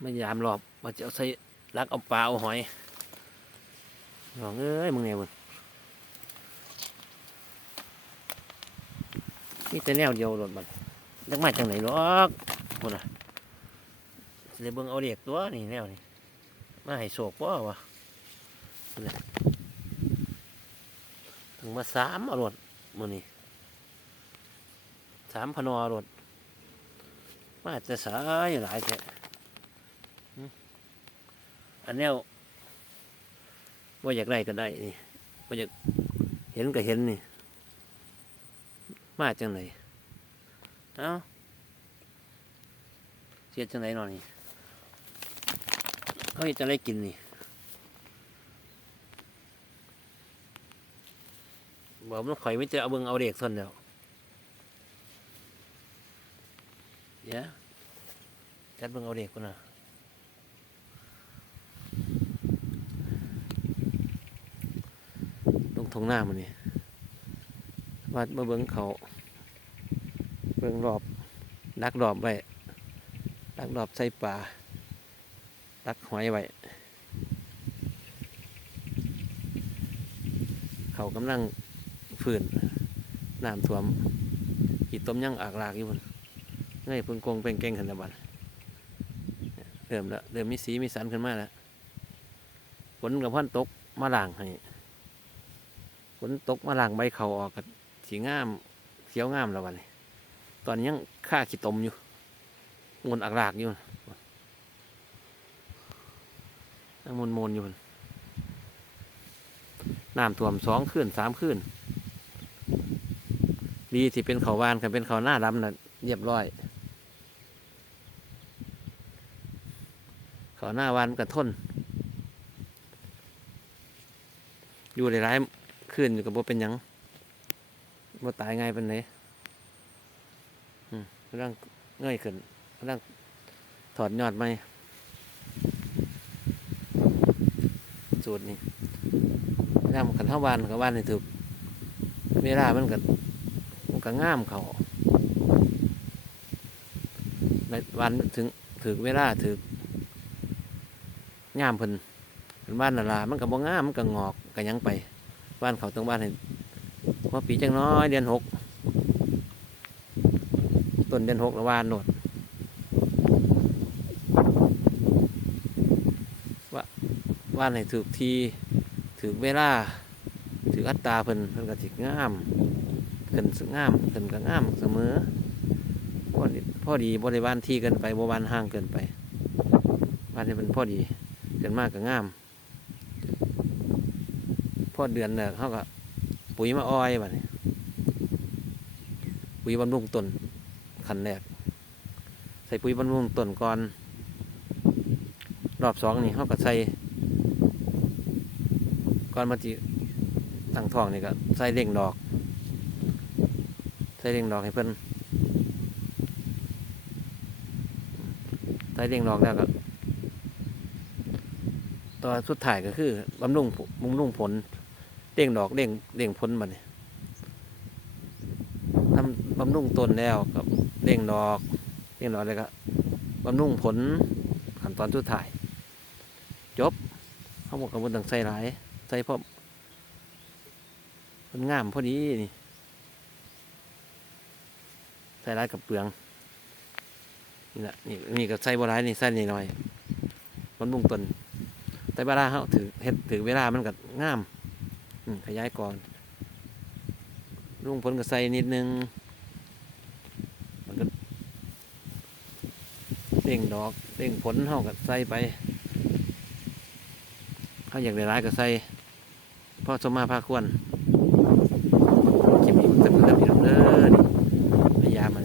ไม่ยามรอบว่าจะเอาใส่ลักเอาปลาเอาหอยบอกเอ้ยมึงไงมึงมีแต่แนวเดียวรถมันจักมาจังไหนหรอกคนน่ะเลยเบิ่งเอาเด็กตัวนี่แนวนี่มาให้โศกป่วะถึงมาสามอรถมือนี่สามพนอรถมาจะสายหลายแท้ อันแนวว่าอยากได้ก็ได้นี่ว่าอยากเห็นก็เห็นนี่มาจังไหนเอ้าเสียจังไหนนอนนี่เขาจะได้กินนี่บอกมันข่อยไม่เจอเอาเบิงเอาเด็กส่วนเดียวเดี๋ยวจัดเบิงเอาเด็กคนน่ะ ลง ทงหน้ามันนี่วัดมาเบิ้งเขา เบิ้งรอบดักรอบไว้ดักรอบใส่ป่าดักหอยไว้เขากำลังฝืนน้ำท่วมอีดต้มยังอากลากอยู่มันง่ายพิ่งกงเป็นเก่งขึ้นแล้วบัดเริ่มแล้วเริ่มมีสีมีสันขึ้นมาแล้วฝนกับพ่อนตกมาล่างให้ ฝนตกมาล้างใบเขาออกกับสีงามเขียวงามแล้ววันนี้ตอนนี้ยังค่าขี้ตมอยู่มนอักลากอยู่ยังมนมนอยู่พุ่นน้ำท่วมสองขึ้นสามขึ้นดีที่เป็นเขาวานกันเป็นเขาหน้าดำน่ะเรียบร้อย เขาหน้าวานกระทน อยู่ในร้าย ขึ้นอยู่กับว่าเป็นยังว่าตายง่ายเป็นไหนร่างเง่ายขึ้นร่างถอดยอดไหมสูตรนี้ร่างขันเท่าวานกับวานนี่ถูกเวลามันกับมันก็ง่ามเขาในวันถึงถึงเวลาถึงง่ามเพิ่นเป็นบ้านนาลามันกับบ่ง่ามมันก็งอกก็ยังไป บ้านเขาตรงบ้านเห็นว่าปีจังน้อยเดือนหกต้นเดือนหกละวานโนดว่าว่านให้ถือทีถือเวลาถืออัตราเพิ่นเพิ่นก็ถิกงามขึ้นสงามขึ้นก็งามเสมอพอดีพอดีบริวารที่เกินไปบริวารห่างเกินไปบ้านนี้เป็นพอดีเกินมากก็งาม อเดือนเนี่ยเขาก็ปุ๋ยมาอ้อยแบบนี้ปุ๋ยบำรุงต้นขันแรกใส่ปุ๋ยบำรุงต้นก่อน รอบสองนี่เขาก็ใส่ก่อนมาจีตั้งท้องนี่ก็ใส่เร่งดอก ใส่เร่งดอกให้เพิ่นใส่เร่งดอกแล้วก็ตัวสุดท้ายก็คือบำรุงบำรุงผล เด้งดอกเด้งเด้งพ้นมาเนี่ยทำบำรุงต้นแล้วกับเด้งดอกเด้งดอกแล้วก็บำรุงผลขั้นตอนสุดท้าย จบเขาบอกกับมันต้องใส่หลายใส่เพราะมันงามพอดีนี่ใส่หลายกับเปลืองนี่แหละนี่นี่ก็ใส่บ่หลายนี่ใส่นิดหน่อยบำรุงต้นแต่เวลาเขาถือเฮ็ดถือเวลามันก็งาม ขยายก่อนลุงผลก็ใสนิดนึง มันก็เด้งดอกเด้งผลเท่ากับใส่ไปถ้าอยากได้ร้ายก็ใส่พ่อสมมาพาควรคลิปนี้มันจะเป็นแบบนี้เด้อพยายามมัน